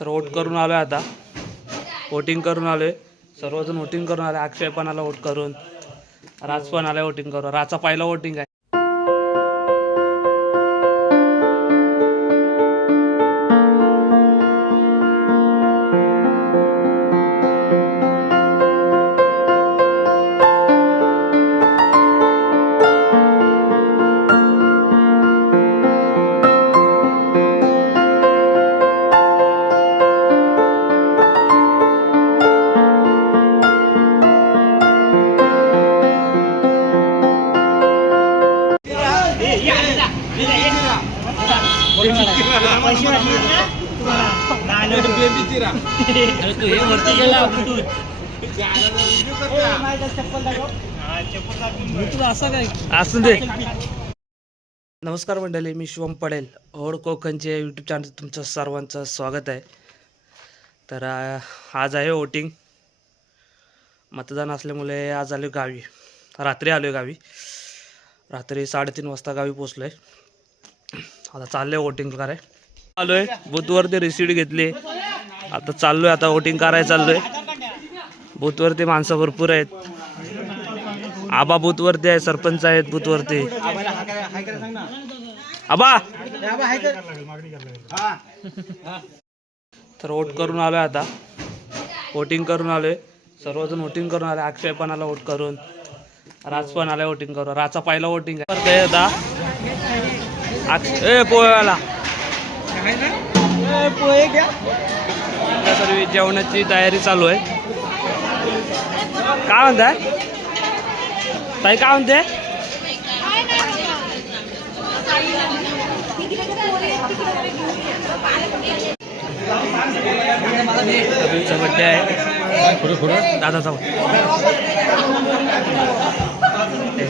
तर वोट करून आलो आहे आता. वोटिंग करून आलो आहे सर्वजण वोटिंग करून आले. अक्षय पण आला वोट करून. राज पण आला वोटिंग करून. राजचा पहिला वोटिंग आहे. असू दे. नमस्कार मंडळी मी शिवम पडेल. ओढ कोकणचे यूट्यूब चॅनल तुमचं सर्वांचं स्वागत आहे. तर आज आहे वोटिंग मतदान असल्यामुळे आज आलो गावी. रात्री आलो गावी. रात्री साडेतीन वाजता गावी पोचलो आहे आता चाललंय वोटिंग कराय. आलोय बुथवरती बूथवरती रिसीट घेतली. आता चाललोय आता वोटिंग कराय चाललोय. बुथवरती बूथवरती माणसं भरपूर आहेत. आबा बूथवरती आहे सरपंच आहेत बुथवरती आबा! तर वोट करून आलोय आता. वोटिंग करून आलोय. सर्वजण वोटिंग करून आले. अक्षय पण आला वोट करून. राज पण आलाय वोटिंग करून. राजचा पहिला वोटिंग आहे. आता. आता अक्ष- ए पोळ्याला सर्व जेवणाची तयारी चालू आहे. काय म्हणताय? ताई काय म्हणते? बड्डे आहे. दादाचा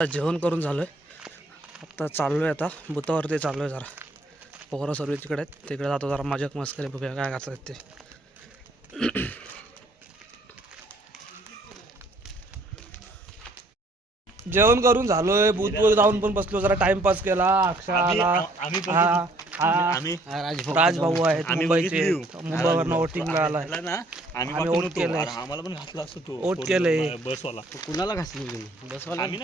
जेवण करून झालोय. आता चाललोय आता. बुतावरती चाललोय जरा. पोरं सर्व तिकडे आहेत. तिकडे जातो जरा मजाक मस्करी बघूया काय करतात ते. जेवण करून झालोय. बुथवर जाऊन पण बसलो. जरा टाइमपास केला अक्षा आला हा. हा राज भाऊ आहेत मुंबईचे मुंबईवरनं वोटिंगला आलाय आम्ही होतो. केलंय. आम्हाला पण घातला असतो तो तो केलंय. बसवाला. कुणाला घासली बसवाला? आम्ही.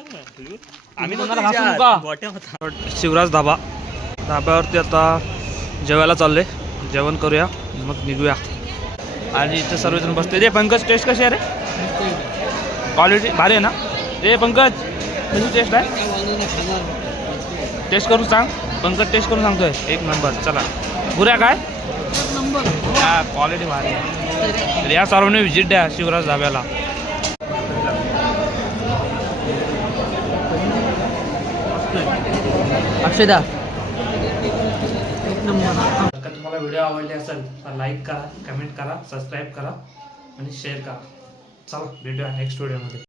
आम्ही होता शिवराज धाबा. धाब्यावरती आता जेवायला चालले. जेवण करूया. मग निघूया. आणि इथे सर्वजण बसले. रे पंकज टेस्ट कशी आहे रे? क्वालिटी भारी आहे ना? रे पंकज कशी टेस्ट आहे? टेस्ट करून सांग. पंकज टेस्ट करून सांगतोय एक नंबर चला. पुऱ्या काय? हा क्वालिटी भारी आहे. तर या सर्वांनी व्हिजिट द्या शिवराज धाब्याला. अक्षदा. जर का तुम्हाला व्हिडिओ आवडले असेल तर लाईक करा कमेंट करा सबस्क्राईब करा आणि शेअर करा. चला भेटूया नेक्स्ट व्हिडिओमध्ये